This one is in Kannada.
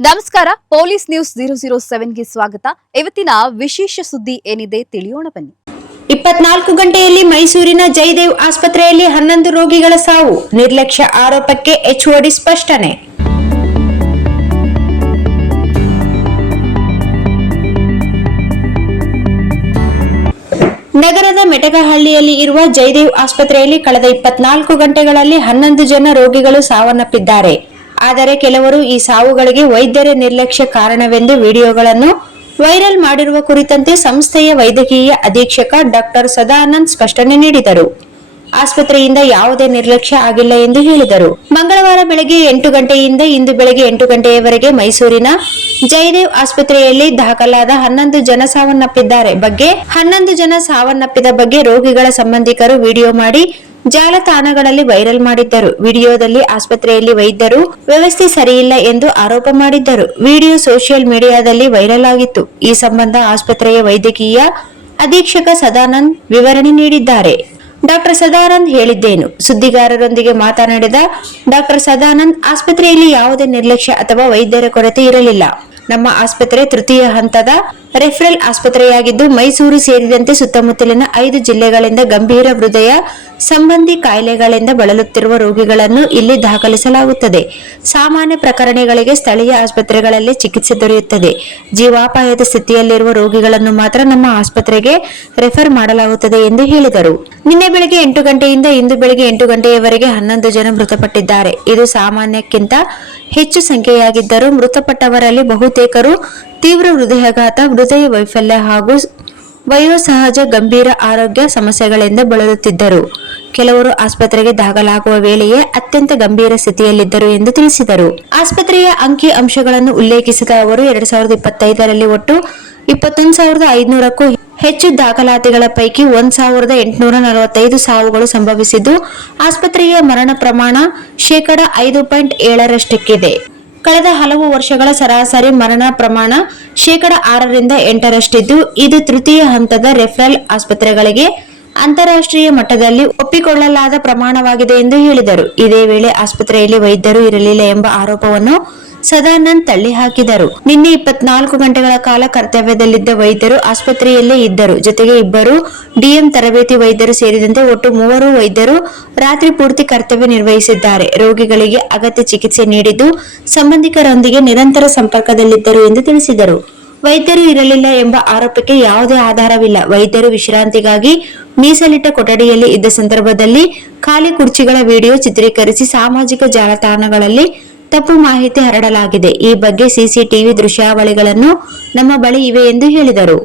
ನಮಸ್ಕಾರ, ಪೊಲೀಸ್ ನ್ಯೂಸ್ 007ಗೆ ಸ್ವಾಗತ. ಇವತ್ತಿನ ವಿಶೇಷ ಸುದ್ದಿ ಏನಿದೆ ತಿಳಿಯೋಣ ಬನ್ನಿ. 24 ಗಂಟೆಯಲ್ಲಿ ಮೈಸೂರಿನ ಜಯದೇವ್ ಆಸ್ಪತ್ರೆಯಲ್ಲಿ 11 ರೋಗಿಗಳ ಸಾವು. ನಿರ್ಲಕ್ಷ್ಯ ಆರೋಪಕ್ಕೆ ಎಚ್ಒಡಿ ಸ್ಪಷ್ಟನೆ. ನಗರದ ಮೆಟಗಹಳ್ಳಿಯಲ್ಲಿ ಇರುವ ಜಯದೇವ್ ಆಸ್ಪತ್ರೆಯಲ್ಲಿ ಕಳೆದ 24 ಗಂಟೆಗಳಲ್ಲಿ 11 ಜನ ರೋಗಿಗಳು ಸಾವನ್ನಪ್ಪಿದ್ದಾರೆ. ಆದರೆ ಕೆಲವರು ಈ ಸಾವುಗಳಿಗೆ ವೈದ್ಯರ ನಿರ್ಲಕ್ಷ್ಯ ಕಾರಣವೆಂದು ವಿಡಿಯೋಗಳನ್ನು ವೈರಲ್ ಮಾಡಿರುವ ಕುರಿತಂತೆ ಸಂಸ್ಥೆಯ ವೈದ್ಯಕೀಯ ಅಧೀಕ್ಷಕ ಡಾಕ್ಟರ್ ಸದಾನಂದ್ ಸ್ಪಷ್ಟನೆ ನೀಡಿದರು. ಆಸ್ಪತ್ರೆಯಿಂದ ಯಾವುದೇ ನಿರ್ಲಕ್ಷ್ಯ ಆಗಿಲ್ಲ ಎಂದು ಹೇಳಿದರು. ಮಂಗಳವಾರ ಬೆಳಗ್ಗೆ 8 ಗಂಟೆಯಿಂದ ಇಂದು ಬೆಳಗ್ಗೆ 8 ಗಂಟೆಯವರೆಗೆ ಮೈಸೂರಿನ ಜಯದೇವ್ ಆಸ್ಪತ್ರೆಯಲ್ಲಿ ದಾಖಲಾದ 11 ಜನ ಸಾವನ್ನಪ್ಪಿದ ಬಗ್ಗೆ ರೋಗಿಗಳ ಸಂಬಂಧಿಕರು ವಿಡಿಯೋ ಮಾಡಿ ಜಾಲತಾಣಗಳಲ್ಲಿ ವೈರಲ್ ಮಾಡಿದ್ದರು. ವಿಡಿಯೋದಲ್ಲಿ ಆಸ್ಪತ್ರೆಯಲ್ಲಿ ವೈದ್ಯರು ವ್ಯವಸ್ಥೆ ಸರಿಯಿಲ್ಲ ಎಂದು ಆರೋಪ ಮಾಡಿದ್ದರು. ವಿಡಿಯೋ ಸೋಷಿಯಲ್ ಮೀಡಿಯಾದಲ್ಲಿ ವೈರಲ್ ಆಗಿತ್ತು. ಈ ಸಂಬಂಧ ಆಸ್ಪತ್ರೆಯ ವೈದ್ಯಕೀಯ ಅಧೀಕ್ಷಕ ಸದಾನಂದ್ ವಿವರಣೆ ನೀಡಿದ್ದಾರೆ. ಡಾಕ್ಟರ್ ಸದಾನಂದ್ ಹೇಳಿದ್ದೇನು? ಸುದ್ದಿಗಾರರೊಂದಿಗೆ ಮಾತನಾಡಿದ ಡಾಕ್ಟರ್ ಸದಾನಂದ್, ಆಸ್ಪತ್ರೆಯಲ್ಲಿ ಯಾವುದೇ ನಿರ್ಲಕ್ಷ್ಯ ಅಥವಾ ವೈದ್ಯರ ಕೊರತೆ ಇರಲಿಲ್ಲ. ನಮ್ಮ ಆಸ್ಪತ್ರೆ ತೃತೀಯ ಹಂತದ ರೆಫರಲ್ ಆಸ್ಪತ್ರೆಯಾಗಿದ್ದು ಮೈಸೂರು ಸೇರಿದಂತೆ ಸುತ್ತಮುತ್ತಲಿನ 5 ಜಿಲ್ಲೆಗಳಿಂದ ಗಂಭೀರ ಹೃದಯ ಸಂಬಂಧಿ ಕಾಯಿಲೆಗಳಿಂದ ಬಳಲುತ್ತಿರುವ ರೋಗಿಗಳನ್ನು ಇಲ್ಲಿ ದಾಖಲಿಸಲಾಗುತ್ತದೆ. ಸಾಮಾನ್ಯ ಪ್ರಕರಣಗಳಿಗೆ ಸ್ಥಳೀಯ ಆಸ್ಪತ್ರೆಗಳಲ್ಲಿ ಚಿಕಿತ್ಸೆ ದೊರೆಯುತ್ತದೆ. ಜೀವಾಪಾಯದ ಸ್ಥಿತಿಯಲ್ಲಿರುವ ರೋಗಿಗಳನ್ನು ಮಾತ್ರ ನಮ್ಮ ಆಸ್ಪತ್ರೆಗೆ ರೆಫರ್ ಮಾಡಲಾಗುತ್ತದೆ ಎಂದು ಹೇಳಿದರು. ನಿನ್ನೆ ಬೆಳಗ್ಗೆ 8 ಗಂಟೆಯಿಂದ ಇಂದು ಬೆಳಗ್ಗೆ 8 ಗಂಟೆಯವರೆಗೆ 11 ಜನ ಮೃತಪಟ್ಟಿದ್ದಾರೆ. ಇದು ಸಾಮಾನ್ಯಕ್ಕಿಂತ ಹೆಚ್ಚು ಸಂಖ್ಯೆಯಾಗಿದ್ದರೂ ಮೃತಪಟ್ಟವರಲ್ಲಿ ಬಹುತೇಕರು ತೀವ್ರ ಹೃದಯಾಘಾತ, ಹೃದಯ ವೈಫಲ್ಯ ಹಾಗೂ ವಯೋಸಹಜ ಗಂಭೀರ ಆರೋಗ್ಯ ಸಮಸ್ಯೆಗಳಿಂದ ಬಳಲುತ್ತಿದ್ದರು. ಕೆಲವರು ಆಸ್ಪತ್ರೆಗೆ ದಾಖಲಾಗುವ ವೇಳೆಯೇ ಅತ್ಯಂತ ಗಂಭೀರ ಸ್ಥಿತಿಯಲ್ಲಿದ್ದರು ಎಂದು ತಿಳಿಸಿದರು. ಆಸ್ಪತ್ರೆಯ ಅಂಕಿ ಅಂಶಗಳನ್ನು ಉಲ್ಲೇಖಿಸಿದ ಅವರು 2025ರಲ್ಲಿ ಒಟ್ಟು 21,500ಕ್ಕೂ ಹೆಚ್ಚು ದಾಖಲಾತಿಗಳ ಪೈಕಿ 1,845 ಸಾವುಗಳು ಸಂಭವಿಸಿದ್ದು ಆಸ್ಪತ್ರೆಯ ಮರಣ ಪ್ರಮಾಣ 5.7%. ಕಳೆದ ಹಲವು ವರ್ಷಗಳ ಸರಾಸರಿ ಮರಣ ಪ್ರಮಾಣ 6ರಿಂದ 8%. ಇದು ತೃತೀಯ ಹಂತದ ರೆಫರಲ್ ಆಸ್ಪತ್ರೆಗಳಿಗೆ ಅಂತಾರಾಷ್ಟ್ರೀಯ ಮಟ್ಟದಲ್ಲಿ ಒಪ್ಪಿಕೊಳ್ಳಲಾದ ಪ್ರಮಾಣವಾಗಿದೆ ಎಂದು ಹೇಳಿದರು. ಇದೇ ವೇಳೆ ಆಸ್ಪತ್ರೆಯಲ್ಲಿ ವೈದ್ಯರು ಇರಲಿಲ್ಲ ಎಂಬ ಆರೋಪವನ್ನು ಸದಾನಂದ್ ತಳ್ಳಿ ಹಾಕಿದರು. ನಿನ್ನೆ 24 ಗಂಟೆಗಳ ಕಾಲ ಕರ್ತವ್ಯದಲ್ಲಿದ್ದ ವೈದ್ಯರು ಆಸ್ಪತ್ರೆಯಲ್ಲೇ ಇದ್ದರು. ಜೊತೆಗೆ 2 ಡಿಎಂ ತರಬೇತಿ ವೈದ್ಯರು ಸೇರಿದಂತೆ ಒಟ್ಟು 3 ವೈದ್ಯರು ರಾತ್ರಿ ಪೂರ್ತಿ ಕರ್ತವ್ಯ ನಿರ್ವಹಿಸಿದ್ದಾರೆ. ರೋಗಿಗಳಿಗೆ ಅಗತ್ಯ ಚಿಕಿತ್ಸೆ ನೀಡಿದ್ದು ಸಂಬಂಧಿಕರೊಂದಿಗೆ ನಿರಂತರ ಸಂಪರ್ಕದಲ್ಲಿದ್ದರು ಎಂದು ತಿಳಿಸಿದರು. ವೈದ್ಯರು ಇರಲಿಲ್ಲ ಎಂಬ ಆರೋಪಕ್ಕೆ ಯಾವುದೇ ಆಧಾರವಿಲ್ಲ. ವೈದ್ಯರು ವಿಶ್ರಾಂತಿಗಾಗಿ ಮೀಸಲಿಟ್ಟ ಕೊಠಡಿಯಲ್ಲಿ ಇದ್ದ ಸಂದರ್ಭದಲ್ಲಿ ಖಾಲಿ ಕುರ್ಚಿಗಳ ವಿಡಿಯೋ ಚಿತ್ರೀಕರಿಸಿ ಸಾಮಾಜಿಕ ಜಾಲತಾಣಗಳಲ್ಲಿ ತಪ್ಪು ಮಾಹಿತಿ ಹರಡಲಾಗಿದೆ. ಈ ಬಗ್ಗೆ ಸಿಸಿಟಿವಿ ದೃಶ್ಯಾವಳಿಗಳನ್ನು ನಮ್ಮ ಬಳಿ ಇವೆ ಎಂದು ಹೇಳಿದರು.